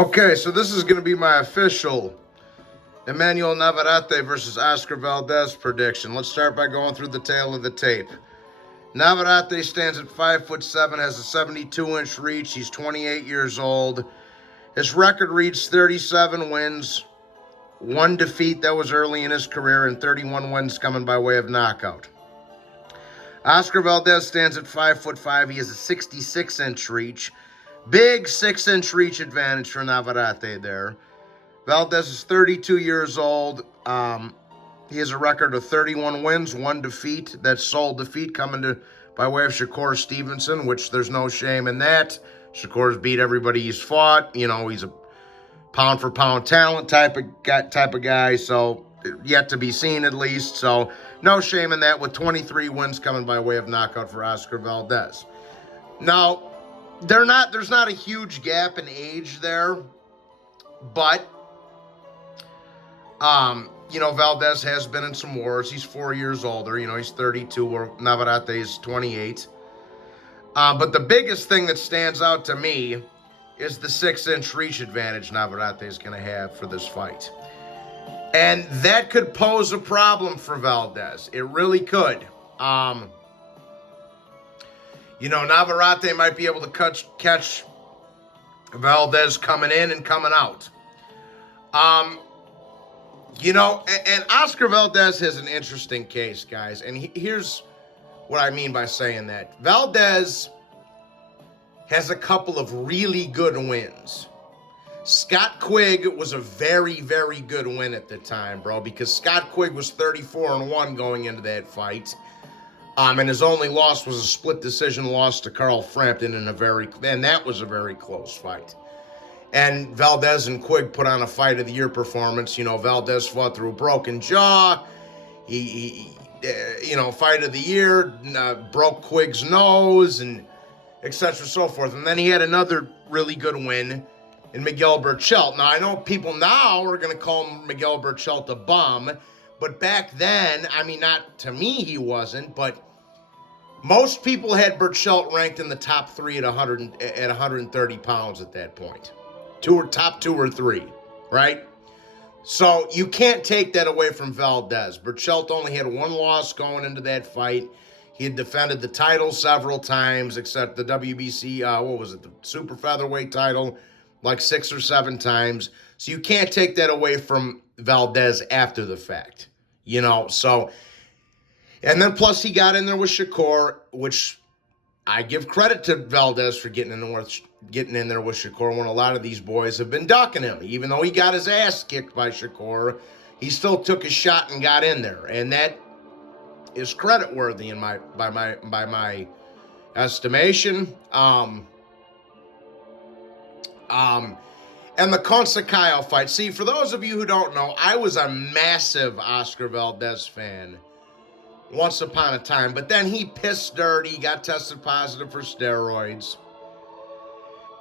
Okay, so this is going to be my official Emmanuel Navarrete versus Oscar Valdez prediction. Let's start by going through the tail of the tape. Navarrete stands at 5'7", has a 72-inch reach. He's 28 years old. His record reads 37 wins, 1 defeat that was early in his career, and 31 wins coming by way of knockout. Oscar Valdez stands at 5'5". He has a 66-inch reach. Big 6-inch reach advantage for Navarrete there. Valdez is 32 years old. He has a record of 31 wins, 1 defeat. That's sole defeat coming by way of Shakur Stevenson, which there's no shame in that. Shakur's beat everybody he's fought. You know, he's a pound-for-pound talent type of guy, so yet to be seen at least. So no shame in that, with 23 wins coming by way of knockout for Oscar Valdez. Now, there's not a huge gap in age there, but Valdez has been in some wars. He's 4 years older. He's 32, where Navarrete is 28. But the biggest thing that stands out to me is the 6-inch reach advantage Navarrete is going to have for this fight. And that could pose a problem for Valdez. It really could. Navarrete might be able to catch Valdez coming in and coming out. And Oscar Valdez has an interesting case, guys. And here's what I mean by saying that. Valdez has a couple of really good wins. Scott Quigg was a very, very good win at the time, bro, because Scott Quigg was 34-1 going into that fight. And his only loss was a split decision loss to Carl Frampton and that was a very close fight. And Valdez and Quigg put on a fight of the year performance. Valdez fought through a broken jaw. He fight of the year, broke Quigg's nose, and etc. so forth. And then he had another really good win in Miguel Berchelt. Now, I know people now are going to call Miguel Berchelt a bum, but back then, not to me he wasn't, but most people had Berchelt ranked in the top 3 at 130 pounds at that point. Top 2 or 3, right? So you can't take that away from Valdez. Berchelt only had 1 loss going into that fight. He had defended the title several times, except the WBC, the super featherweight title, like 6 or 7 times. So you can't take that away from Valdez after the fact, so. And then plus he got in there with Shakur, which I give credit to Valdez for getting in there with Shakur when a lot of these boys have been ducking him. Even though he got his ass kicked by Shakur, he still took his shot and got in there. And that is credit worthy by my estimation. And the Consacao fight. See, for those of you who don't know, I was a massive Oscar Valdez fan once upon a time, but then he pissed dirty, got tested positive for steroids.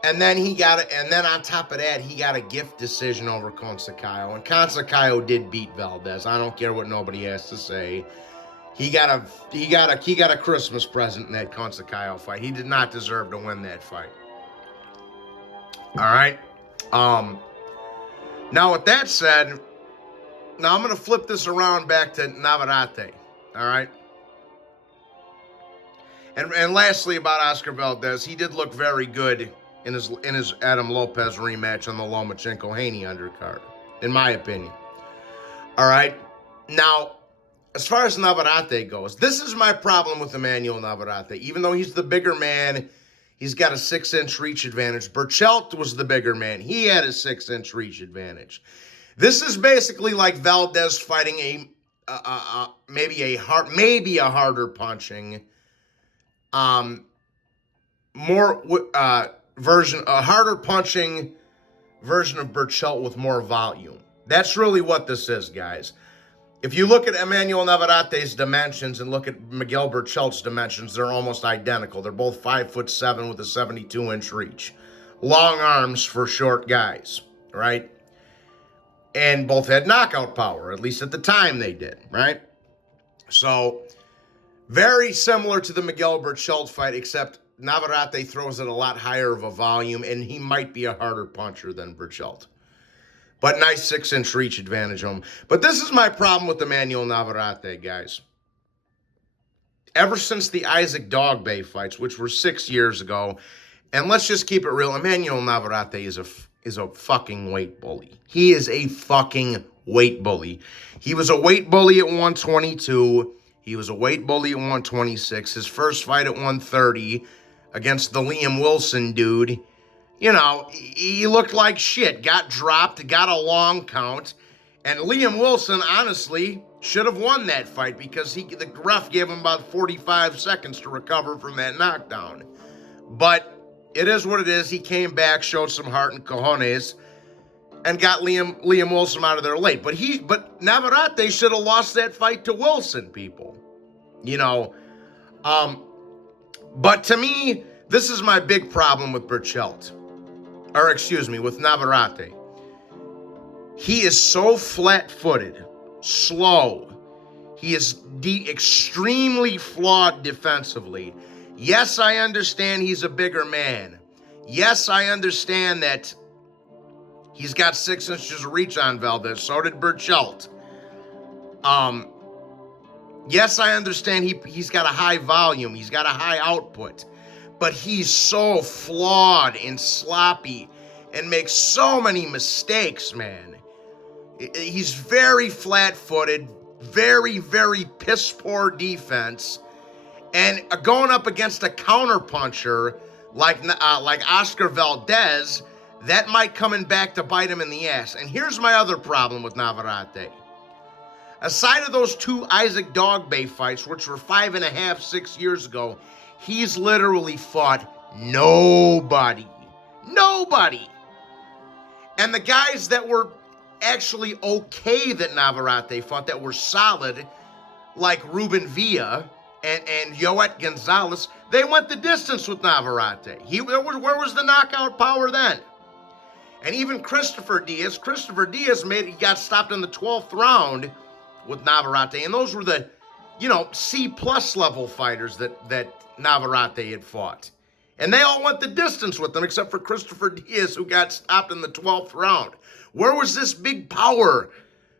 And then on top of that, he got a gift decision over Consacao. And Consacao did beat Valdez. I don't care what nobody has to say. He got a Christmas present in that Consacao fight. He did not deserve to win that fight. All right. Now with that said, now I'm going to flip this around back to Navarrete. All right. And lastly about Oscar Valdez, he did look very good in his Adam Lopez rematch on the Lomachenko-Haney undercard, in my opinion. All right. Now, as far as Navarrete goes, this is my problem with Emmanuel Navarrete. Even though he's the bigger man, he's got a 6-inch reach advantage. Berchelt was the bigger man. He had a 6-inch reach advantage. This is basically like Valdez fighting maybe a harder punching, a harder punching version of Berchelt with more volume. That's really what this is, guys. If you look at Emmanuel Navarrete's dimensions and look at Miguel Berchelt's dimensions, they're almost identical. They're both 5'7" with a 72-inch reach. Long arms for short guys, right? And both had knockout power, at least at the time they did, right? So, very similar to the Miguel Berchelt fight, except Navarrete throws it a lot higher of a volume, and he might be a harder puncher than Berchelt. But nice 6-inch reach advantage on him. But this is my problem with Emmanuel Navarrete, guys. Ever since the Isaac Dogbay fights, which were 6 years ago, and let's just keep it real, Emmanuel Navarrete is a fucking weight bully. He is a fucking weight bully. He was a weight bully at 122. He was a weight bully at 126. His first fight at 130 against the Liam Wilson dude, you know, he looked like shit. Got dropped, got a long count. And Liam Wilson, honestly, should have won that fight because the ref gave him about 45 seconds to recover from that knockdown. But it is what it is. He came back, showed some heart and cojones, and got Liam Wilson out of there late. But Navarrete should have lost that fight to Wilson, people. You know, but to me, this is my big problem with Berchelt. Or excuse me, with Navarrete. He is so flat-footed, slow. He is extremely flawed defensively. Yes, I understand he's a bigger man. Yes, I understand that he's got 6 inches of reach on Valdez. So did Berchelt. Yes, I understand he's got a high volume. He's got a high output. But he's so flawed and sloppy and makes so many mistakes, man. He's very flat-footed, very, very piss-poor defense. And going up against a counterpuncher like Oscar Valdez, that might come back to bite him in the ass. And here's my other problem with Navarrete. Aside of those 2 Isaac Dogbay fights, which were 5.5, 6 years ago, he's literally fought nobody. Nobody. And the guys that were actually okay that Navarrete fought, that were solid, like Ruben Villa and Yoet Gonzalez, they went the distance with Navarrete. Where was the knockout power then? And even Christopher Diaz got stopped in the 12th round with Navarrete, and those were the, C+ level fighters that Navarrete had fought. And they all went the distance with them, except for Christopher Diaz, who got stopped in the 12th round. Where was this big power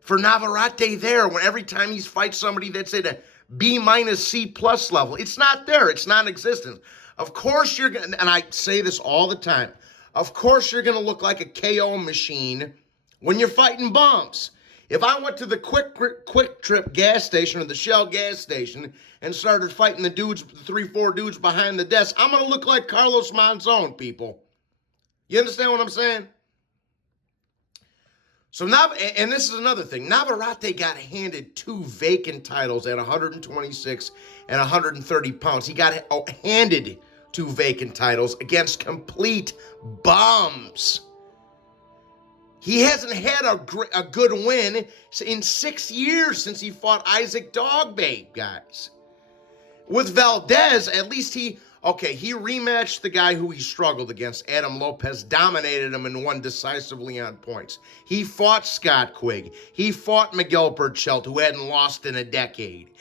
for Navarrete there when every time he fights somebody that's at a B- C+ level? It's not there. It's non-existent. Of course you're going to, and I say this all the time, of course you're going to look like a KO machine when you're fighting bombs. If I went to the Quick Trip gas station or the Shell gas station and started fighting the 3-4 dudes behind the desk, I'm going to look like Carlos Monzon, people. You understand what I'm saying? So now, and this is another thing, Navarrete got handed 2 vacant titles at 126 and 130 pounds. He got handed 2 vacant titles against complete bombs. He hasn't had a good win in 6 years since he fought Isaac Dogbay, guys. With Valdez, at least he rematched the guy who he struggled against, Adam Lopez, dominated him and won decisively on points. He fought Scott Quigg. He fought Miguel Berchelt, who hadn't lost in a decade.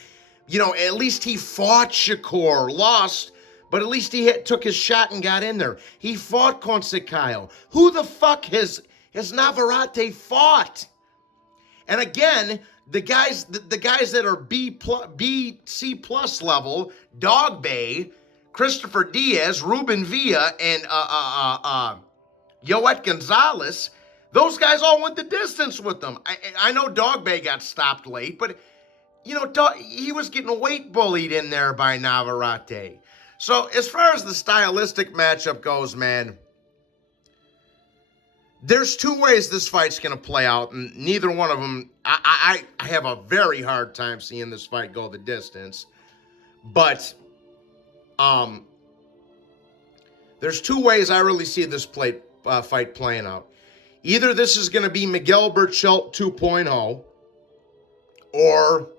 At least he fought Shakur, lost, but at least he took his shot and got in there. He fought Consecayo. Who the fuck has Navarrete fought? And again, the guys that are B, C+ level, Dogbay, Christopher Diaz, Ruben Villa, and Yoet Gonzalez, those guys all went the distance with them. I know Dogbay got stopped late, but he was getting weight bullied in there by Navarrete. So as far as the stylistic matchup goes, man, there's 2 ways this fight's going to play out, and neither one of them, I have a very hard time seeing this fight go the distance. But there's 2 ways I really see this fight playing out. Either this is going to be Miguel Berchelt 2.0, or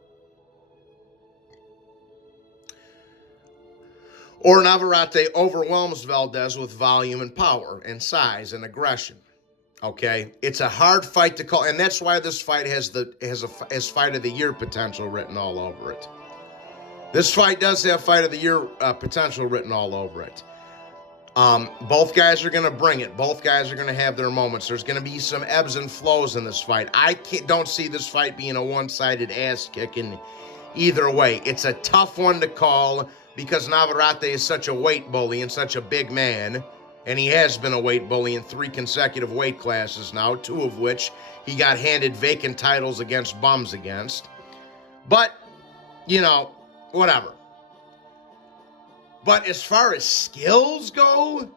Navarrete overwhelms Valdez with volume and power and size and aggression. Okay, it's a hard fight to call, and that's why this fight has fight of the year potential written all over it. This fight does have Fight of the Year potential written all over it. Both guys are going to bring it. Both guys are going to have their moments. There's going to be some ebbs and flows in this fight. I don't see this fight being a one-sided ass-kicking either way. It's a tough one to call because Navarrete is such a weight bully and such a big man, and he has been a weight bully in 3 consecutive weight classes now, 2 of which he got handed vacant titles against bums against. But, you know, whatever. But as far as skills go,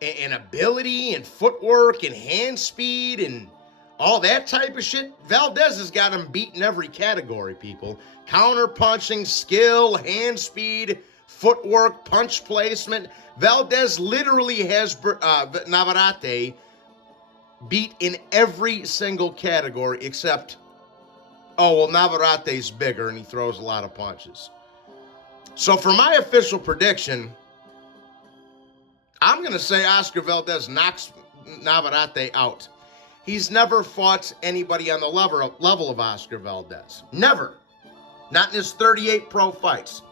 and ability, and footwork, and hand speed, and all that type of shit, Valdez has got him beat in every category, people. Counter punching, skill, hand speed, footwork, punch placement. Valdez literally has Navarrete beat in every single category except, oh, well, Navarrete's bigger and he throws a lot of punches. So for my official prediction, I'm going to say Oscar Valdez knocks Navarrete out. He's never fought anybody on the level of Oscar Valdez. Never. Not in his 38 pro fights.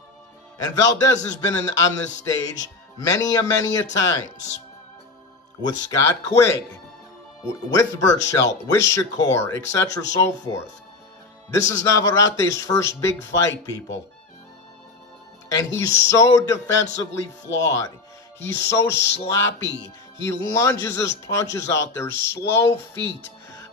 And Valdez has been on this stage many a times. With Scott Quigg, with Burchelt, with Shakur, etc. so forth. This is Navarrete's first big fight, people. And he's so defensively flawed. He's so sloppy. He lunges his punches out there, slow feet.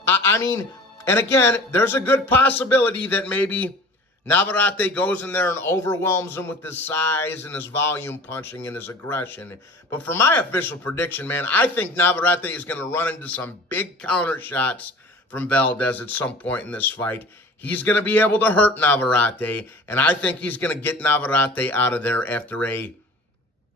I mean, and again, there's a good possibility that maybe Navarrete goes in there and overwhelms him with his size and his volume punching and his aggression. But for my official prediction, man, I think Navarrete is going to run into some big counter shots from Valdez at some point in this fight. He's going to be able to hurt Navarrete, and I think he's going to get Navarrete out of there after a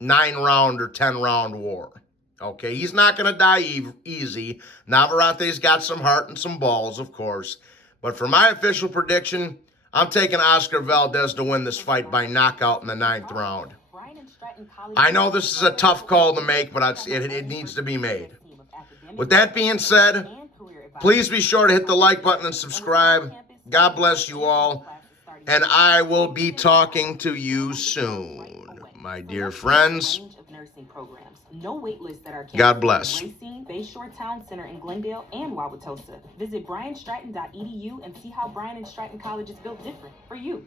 9-round or 10-round war. Okay, he's not going to die easy. Navarrete's got some heart and some balls, of course. But for my official prediction, I'm taking Oscar Valdez to win this fight by knockout in the 9th round. I know this is a tough call to make, but it needs to be made. With that being said, please be sure to hit the like button and subscribe. God bless you all, and I will be talking to you soon, my dear friends. God bless. Bayshore Town Center in Glendale and Wauwatosa. Visit bryanstratton.edu and see how Bryan and Stratton College is built different for you.